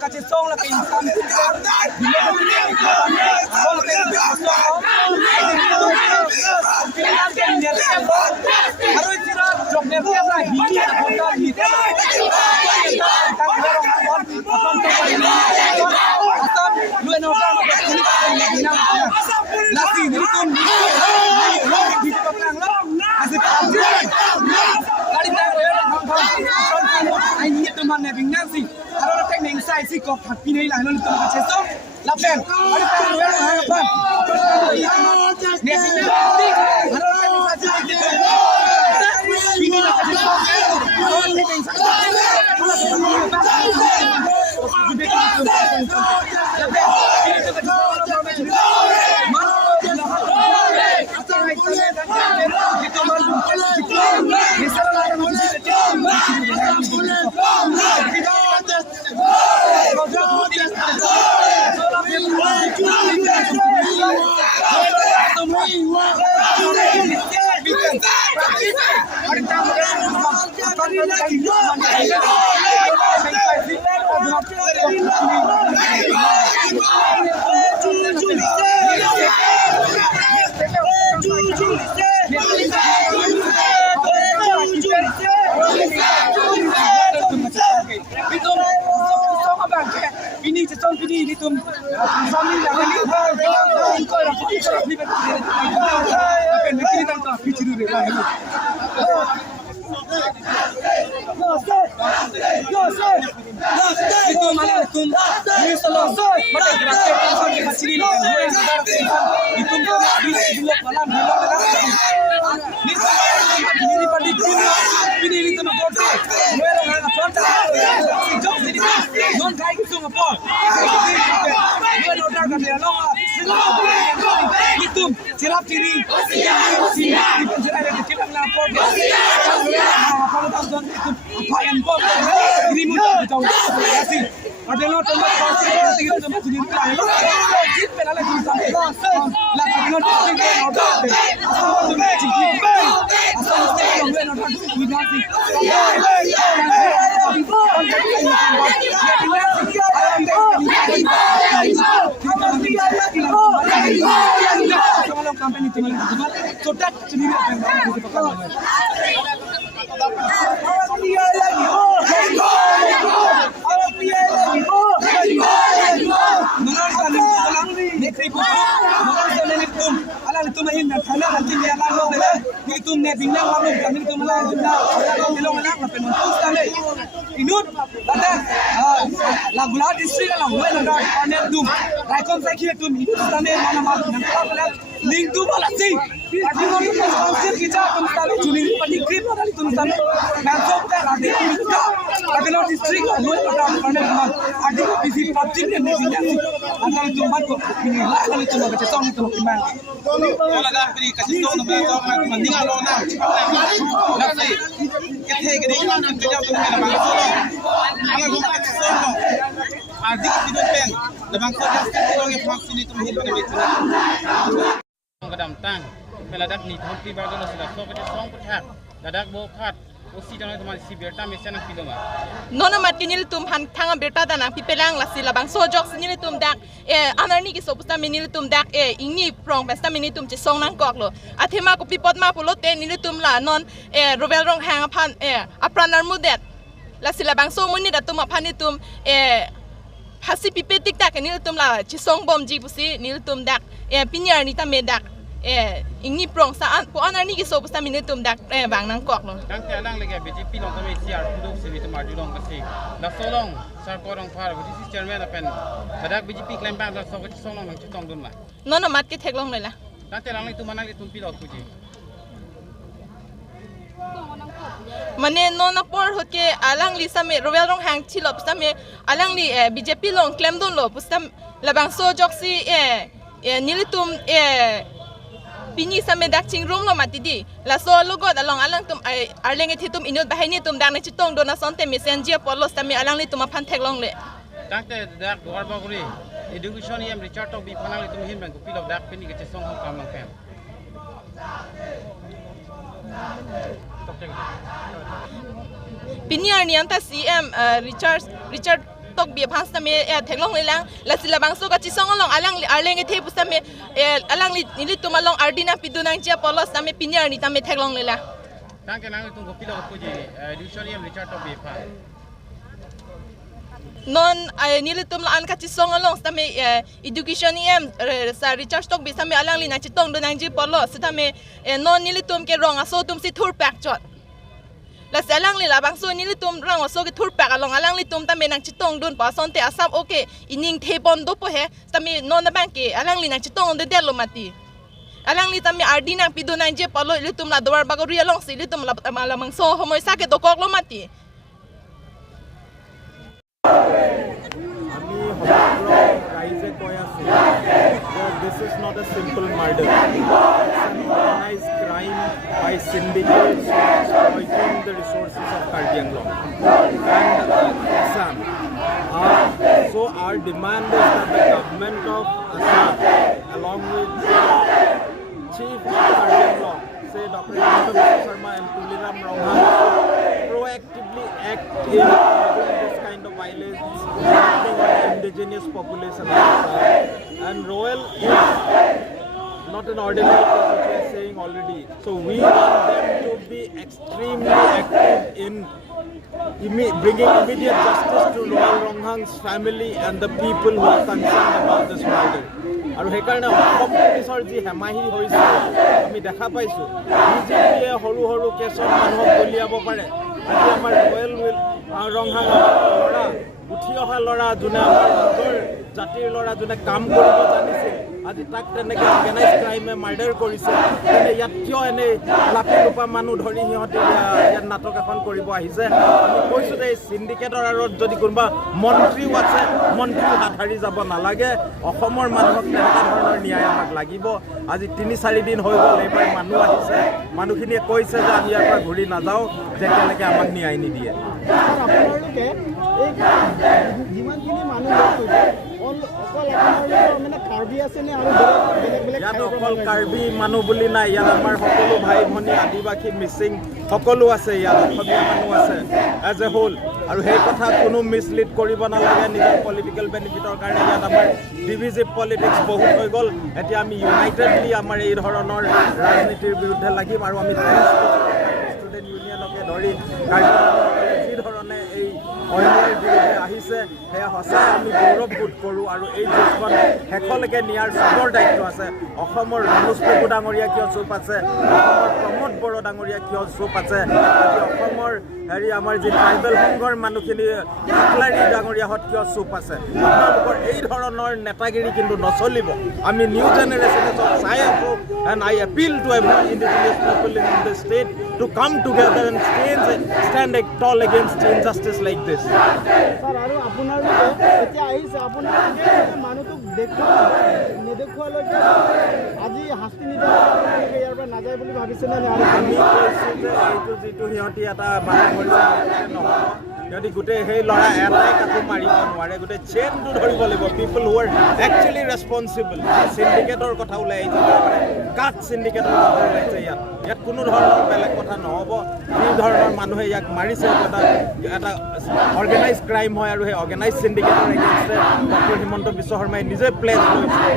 kachesong la kain sam sai si kok Pini lah lalu tu kachesong lapen ada tang luar apa ni Pini lah kachesong Pini cecong Pini ni tum sambil jangan ni kau dah putih ni kan ni tentang picu dia lah itu mana tum ni selalu macam rakyat pasal di macam ni itu dulu malam ni ni pandai Pini ni tu nak kota mereka nak kota jom sini non kai kusung apa mereka order kan dia long itu cerap kiri cerap ada kita nak kota kalau tak zon itu apa yang kota ini mudah jauh kasih ada lo tempat kasih kita tempat sini kita cip pelala di sana lah kalau kita order asal tu cip asal kita order kita lagu distrik lah, gue nak panen dum, rakyat saya kira dum itu sampai mana mana nampak link dum malah sih, ada orang tu sponsor kita tu mesti jual padi grip ada itu mesti, masuk dah ada itu dah, lagu distrik lah, gue nak panen dum, ada bisi padi ni ni sini, ada itu mat ini lah, ada itu nak kacesong itu nak gimana? Kalau ada beri kacesong nak beri jawab nak mendingan lo nak, nanti kita gini kita jawab tu nak bangsa lo, kalau gue kacesong lo. Adik tidak pen, lebang kau jaskan orang yang vaksin itu menghilang dari itu. Kadam tang, peladak ni tahun tiba dulu sudah so kita song perhat, dadak bokat, usi jangan itu masih berta mesin nak film. Nona mat kinil tum han tanga berta tanang pipelang lasi labang sojok sinil tum dak, anar ni kisah pusta minil tum dak, ini prong pesta minil tum cisong nang kok lo. Athema ko pipot ma pulot nil tum la non, Rowelson Ronghang aphan, apranar mudet, lasi labang so muni datum aphan itum, Hasi pipetik dak ni tum la cisong bom ji pusi ni tum dak pinyar ni tamme dak ingi prong sa po anar ni kiso pusta min tum dak bang nang kok lo tang te lang lege BJP long tamme siar pudok se bitum adu long kasi la solong sar korong phar BJP chairman apen badak BJP claim bang la so cisong long nang cisong dun ma nono mat ki thek long le la tang te lang tu manang tum pilok puji Mane nona por hoke alang li same Rowelson Ronghang chilop same alang li BJP long claim don lo pustam labang so joksi nilitum Pini same dak ching room lo matidi la so logo along alang tum arlenge thi tum inut bahini tum dak na chitong dona sonte messenger polos tami alang li tum aphan thek long le takte dak dor baguri education yam richard tok bi phanang li tum hin ban ko pilok dak Pini kachesong hong kam lang pen Pini arni anta CM Richard tok bi phans tami thelong le lang la sila bangso kachesong long alang arlenge the pusame alang li tum along ardina pidunang chia polos tami Pini arni tami thelong le la takte nang tum ko pilok ko ji education yam richard tok bi phan non nilitum la an kachesong along tami education em sa Richard tok bi tami alang li na chitong dunang ji polos tami non nilitum ke rong aso tum si thur pak chot la salang li la bang so ni li tum rang so ke thur pak along alang li tum ta me nang chitong dun pa son te asap okay ining the pon do po he tami non na bank ke alang li nang chitong de delo mati alang li tami ardina pido nang je palo li tum la dwar bagori along si li tum la malamang so homoy sa ke do kok lo mati This is not a simple murder. It's an organized crime by syndicates exploiting the resources of Kardianglong and Assam. So our demand is that the government of Assam, along with Chief of Kardianglong, say Dr. Lt.Rowelson Sharma and Lt.Rowelson Ronghang, proactively act in this kind of violence happening on the indigenous population of Assam. And Royal is not an ordinary case, which we are saying already. So we want them to be extremely active in bringing immediate justice to Royal Ronghang's family and the people who are concerned about this murder. আৰু সেইকাৰণে অসম পুলিচৰ যি হেমাহি হৈছে আমি দেখা পাইছোঁ বিজেপিয়ে সৰু সৰু কেছত মানুহক গলিয়াব পাৰে আজি আমাৰ ৰয়েল ৰংহাং ল'ৰা উঠি অহা ল'ৰা যোনে আমাৰ নিজৰ জাতিৰ ল'ৰা যোনে কাম কৰিব জানিছিল আজি তাক তেনেকৈ অৰ্গেনাইজ ক্ৰাইমে মাৰ্ডাৰ কৰিছে তেনে ইয়াত কিয় এনেই লাপি লোপা মানুহ ধৰি সিহঁতে ইয়াত নাটক এখন কৰিব আহিছে আমি কৈছোঁ যে এই চিণ্ডিকেটৰ আঁৰত যদি কোনোবা মন্ত্ৰীও আছে মন্ত্ৰীও হাত সাৰি যাব নালাগে অসমৰ মানুহক তেনেকুৱা ধৰণৰ ন্যায় আমাক লাগিব আজি ৩-৪ দিন হৈ গ'ল এইবাৰ মানুহ আহিছে মানুহখিনিয়ে কৈছে যে আমি ইয়াৰ পৰা ঘূৰি নাযাওঁ যেতিয়ালৈকে আমাক ন্যায় নিদিয়ে আপোনালোকে এই যিমানখিনি মানুহ মানে কাৰ্বি আছে নে আৰু ইয়াত অকল কাৰ্বি মানুহ বুলি নাই ইয়াত আমাৰ সকলো ভাই ভনী আদিবাসী মিচিং সকলো আছে ইয়াত অসমীয়া মানুহ আছে এজ এ হোল আৰু সেই কথা কোনো মিছলিড কৰিব নালাগে নিজৰ পলিটিকেল বেনিফিটৰ কাৰণে ইয়াত আমাৰ ডিভিজিভ পলিটিক্স বহুত হৈ গ'ল এতিয়া আমি ইউনাইটেডলি আমাৰ এই ধৰণৰ ৰাজনীতিৰ বিৰুদ্ধে লাগিম আৰু আমি ষ্টুডেণ্ট ইউনিয়নকে ধৰি কাৰ্যকলাপসকলে যি ধৰণে এই অন্যায়ৰ বিৰুদ্ধে আহিছে সেয়া সঁচাই আমি গৌৰৱবোধ কৰোঁ আৰু এই যুঁজখন শেষলৈকে নিয়াৰ চবৰ দায়িত্ব আছে অসমৰ ৰমেশ প্ৰভু ডাঙৰীয়া কিয় চুপ আছে অসমৰ প্ৰমোদ বড়ো ডাঙৰীয়া কিয় চুপ আছে আজি অসমৰ আমাৰ যি ট্ৰাইবেল সংঘৰ মানুহখিনি কাকলাৰী ডাঙৰীয়াহঁত কিয় চুপ আছে আপোনালোকৰ এই ধৰণৰ নেতাগিৰি কিন্তু নচলিব আমি নিউ জেনেৰেশ্যনে চাই আছোঁ and I appeal to every indigenous people in the state to come together and stand tall against injustice like this sir আৰু আপোনালোকে এতিয়া আহিছে আপোনালোকে মানুহটোক নেদেখুৱালৈকে আজি শাস্তি নিদিয়া ইয়াৰ পৰা নাযায় বুলি ভাবিছেনে আৰু আমি কৈছোঁ যে এইটো যিটো সিহঁতি এটা মানুহ কৰিছে নহ'ব সিহঁতি গোটেই সেই ল'ৰা এটাই কাকো মাৰিব নোৱাৰে গোটেই চেইনটো ধৰিব লাগিব people who are actually responsible চিণ্ডিকেটৰ কথা ওলাই আহিছে কাঠ চিণ্ডিকেটৰ কথা ওলাইছে ইয়াত কোনো ধৰণৰ বেলেগ কথা নহ'ব যি ধৰণৰ মানুহে ইয়াক মাৰিছে এটা অৰ্গেনাইজ ক্ৰাইম হয় আৰু সেই অৰ্গেনাইজ চিণ্ডিকেটৰ এগেইনষ্টে ডক্টৰ হিমন্ত বিশ্ব শৰ্মাই নিজে প্লেজ লৈছে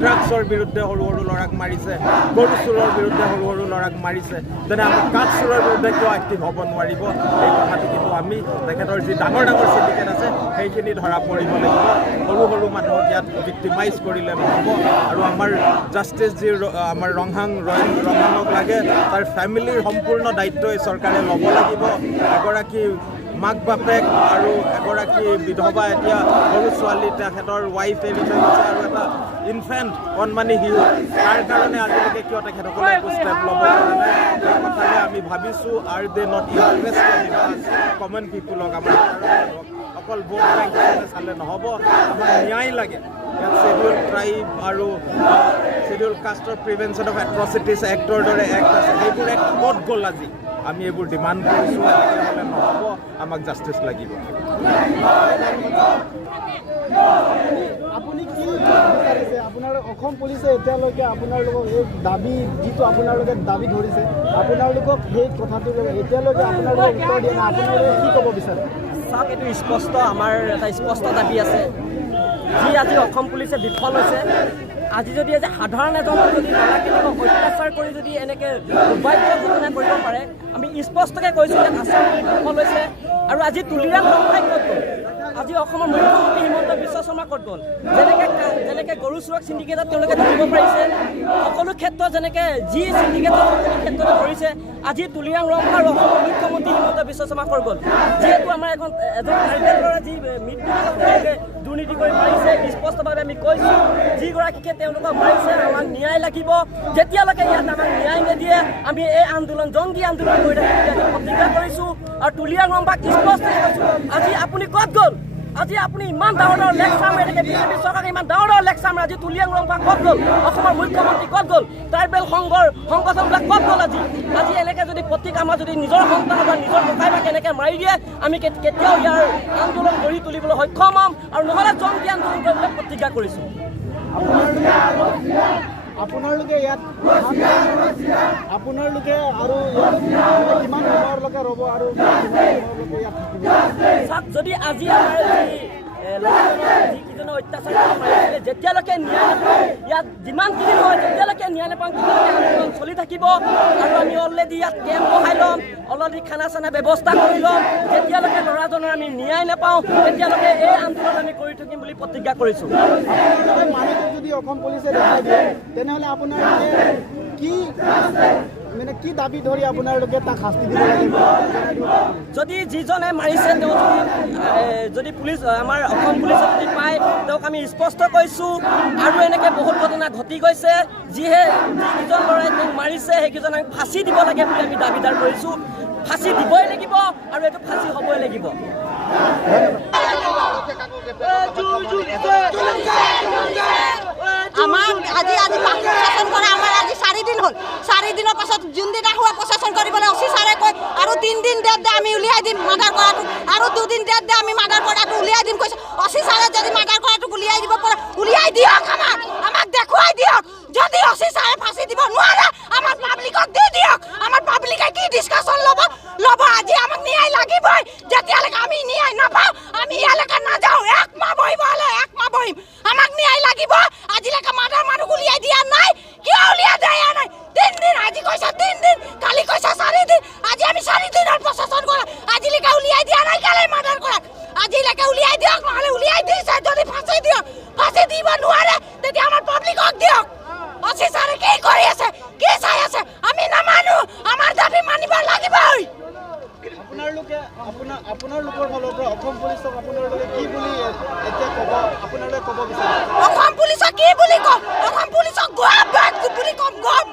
ড্ৰাগছৰ বিৰুদ্ধে সৰু সৰু ল'ৰাক মাৰিছে গৰু চোৰৰ বিৰুদ্ধে সৰু সৰু ল'ৰাক মাৰিছে তেনে আমাৰ কাঠ চোৰৰ বিৰুদ্ধে কিয় এক্টিভ হ'ব নোৱাৰিব এই কথাটো কিন্তু আমি তেখেতৰ যি ডাঙৰ ডাঙৰ চিণ্ডিকেট আছে সেইখিনি ধৰা পৰিব লাগিব সৰু সৰু মানুহক ইয়াত ভিক্টিমাইজ কৰিলে নহ'ব আৰু আমাৰ জাষ্টিছ যি আমাৰ ৰংহাঙক লাগে তাৰ ফেমিলিৰ সম্পূৰ্ণ দায়িত্ব এই চৰকাৰে ল'ব লাগিব এগৰাকী মাক বাপেক আৰু এগৰাকী বিধৱা এতিয়া সৰু ছোৱালী তেখেতৰ ৱাইফ এৰি থৈ গৈছে আৰু এটা ইনফেণ্ট কণমানি শিশু তাৰ কাৰণে আজিলৈকে কিয় তেখেতসকলে একো ষ্টেপ ল'ব পৰা নাই এই কথালৈ আমি ভাবিছোঁ R they not interested in আছ কমন পিপুলক আমাৰ অকল ভোট বেংক হিচাপে চালে নহ'ব আমাক ন্যায় লাগে ইয়াত শ্বেডিউল ট্ৰাইব আৰু Scheduled Caste Prevention of Atrocities Actor দৰে এক্ট আছে সেইবোৰ এক্ট ক'ত গ'ল আজি আমি এইবোৰ ডিমাণ্ড কৰিছোঁ এনেকৈ নহ'ব আমাক জাষ্টিছ লাগিব আপুনি কি বিচাৰিছে আপোনাৰ অসম পুলিচে এতিয়ালৈকে আপোনালোকক এই দাবী যিটো আপোনালোকে দাবী ধৰিছে আপোনালোকক সেই কথাটোৰ এতিয়ালৈকে আপোনালোকে উত্তৰ দিয়া নাই আপোনালোকে কি ক'ব বিচাৰে চাওক এইটো স্পষ্ট আমাৰ এটা স্পষ্ট দাবী আছে যি আজি অসম পুলিচে বিফল হৈছে আজি যদি সাধাৰণ এজনক যদি নালাগিলেও অত্যাচাৰ কৰি যদি এনেকৈ দুৰ্ভাগ্য ঘটনা কৰিব পাৰে আমি স্পষ্টকৈ কৈছোঁ যে আছাম বিফল হৈছে আৰু আজি তুলিৰাম ৰংঘাং ক'ত গ'ল আজি অসমৰ মুখ্যমন্ত্ৰী হিমন্ত বিশ্ব শৰ্মা ক'ত গ'ল যেনেকৈ গৰু চোৰক চিণ্ডিকেটত তেওঁলোকে ধৰিব পাৰিছে সকলো ক্ষেত্ৰত যেনেকৈ যি চিণ্ডিকেটত সকলো ক্ষেত্ৰতে ধৰিছে আজি তুলিৰাম ৰংঘাং আৰু অসমৰ মুখ্যমন্ত্ৰী হিমন্ত বিশ্ব শৰ্মা ক'ত গ'ল যিহেতু আমাৰ এজন কাৰ্যকৰে যি মৃত্যু দুৰ্নীতি কৰি মাৰিছে স্পষ্টভাৱে আমি কৈছোঁ যিগৰাকীকে তেওঁলোকক মাৰিছে আমাক ন্যায় লাগিব যেতিয়ালৈকে ইয়াত আমাক ন্যায় নিদিয়ে আমি এই আন্দোলন জংগী আন্দোলন কৰি থাকিম প্ৰতিজ্ঞা কৰিছোঁ আৰু তুলিৰাম ৰংঘাংক স্পষ্টকৈ কৈছোঁ আজি আপুনি ক'ত গ'ল আজি আপুনি ইমান ডাঙৰ লেকচাৰ এনেকৈ বিজেপি চৰকাৰে ইমান ডাঙৰ লেকচাৰ আজি তুলিৰাম ৰংঘাং ক'ত গ'ল অসমৰ মুখ্যমন্ত্ৰী ক'ত গ'ল ট্ৰাইবেল সংগঠনবিলাক ক'ত গ'ল আজি এনেকৈ যদি প্ৰতীক আমাৰ যদি নিজৰ সন্তান বা নিজৰ ককাইবাক এনেকৈ মাৰি দিয়ে আমি কেতিয়াও ইয়াৰ আন্দোলন গঢ়ি তুলিবলৈ সক্ষম হ'ম আৰু নহ'লে জংগী আন্দোলন কৰিবলৈ প্ৰতিজ্ঞা কৰিছোঁ আপোনালোকে ইয়াত আপোনালোকে আৰু কিমান সময়লৈকে ৰ'ব আৰু ইয়াত থাকিব চাওক যদি আজি আমাৰ যিকেইজনে অত্যাচাৰ মাৰিছিলে যেতিয়ালৈকে ন্যায় নাপাওঁ ইয়াত যিমানখিনি হয় যেতিয়ালৈকে ন্যায় নাপাওঁ তেতিয়ালৈকে আন্দোলন চলি থাকিব আৰু আমি অলৰেডি ইয়াত কেম্প বহাই ল'ম অলৰেডি খানা চানা ব্যৱস্থা কৰি ল'ম যেতিয়ালৈকে ল'ৰাজনৰ আমি ন্যায় নাপাওঁ তেতিয়ালৈকে এই আন্দোলন আমি কৰি থাকিম বুলি প্ৰতিজ্ঞা কৰিছোঁ মানুহটোক যদি অসম পুলিচে দেখাই দিয়ে তেনেহ'লে আপোনালোকে কি দাবী ধৰি আপোনালোকে তাক শাস্তি দিব লাগিব যদি যিজনে মাৰিছে তেওঁ যদি পুলিচ আমাৰ অসম পুলিচে যদি পায় তেওঁক আমি স্পষ্ট কৈছোঁ আৰু এনেকৈ বহুত ঘটনা ঘটি গৈছে যিকেইজন ল'ৰাই তেওঁক মাৰিছে সেইকেইজন আমি ফাঁচি দিব লাগে বুলি আমি দাবীদাৰ কৰিছোঁ ফাঁচি দিবই লাগিব আৰু এইটো ফাঁচি হ'বই লাগিব আমাক আজি প্ৰশাসন কৰা আমাৰ আজি 4 দিন হ'ল 4 দিনৰ পাছত যোনদিনা হোৱা প্ৰশাসন কৰিবলৈ অচি ছাৰে কয় আৰু 3 দিন ডেট আমি উলিয়াই দিম মাৰ্ডাৰ কৰাটো আৰু 2 দিন ডেট আমি মাৰ্ডাৰ কৰাটো উলিয়াই দিম কৈছে অচি ছাৰে যদি মাৰ্ডাৰ কৰাটো উলিয়াই দিব পাৰে উলিয়াই দিয়ক আমাক দেখুৱাই দিয়ক যদি অচি ছাৰে ফাঁচি দিব নোৱাৰে আমাৰ পাব্লিকক দি দিয়ক আমাৰ পাব্লিকে কি ডিছকাশ্যন ল'ব আজি আমাক ন্যায় লাগিবই যেতিয়ালৈকে আমি ন্যায় নাপাওঁ আমি ইয়ালৈকে নাযাওঁ 1 মাহ বহিব হ'লে 1 মাহ বহিম আমাক ন্যায় লাগিব আজিলৈকে মাৰ্ডাৰ মানুহ উলিয়াই দিয়া নাই কিয় উলিয়াই দিয়া নাই 3 দিন আজি কৈছে 3 দিন কালি কৈছে 4 দিন আজি আমি 4 দিনৰ প্ৰশাসন কৰা আজিলৈকে উলিয়াই দিয়া নাই কালি মাৰ্ডাৰ কৰা আজিলৈকে উলিয়াই দিয়ক নহ'লে উলিয়াই দিছে যদি ফাঁচি দিয়ক ফাঁচি দিব নোৱাৰে তেতিয়া আমাৰ পাব্লিকক দিয়ক অচি ছাৰে কি কৰি আছে কি চাই আছে আমি নামানো আমাৰ দাবী মানিব লাগিবই আপোনালোকৰ ফালৰ পৰা অসম পুলিচক আপোনালোকে কি বুলি এতিয়া আপোনালোকে ক'ব বিচাৰে অসম পুলিচক কি বুলি কম অসম পুলিচক গভ বেক বুলি কম গভ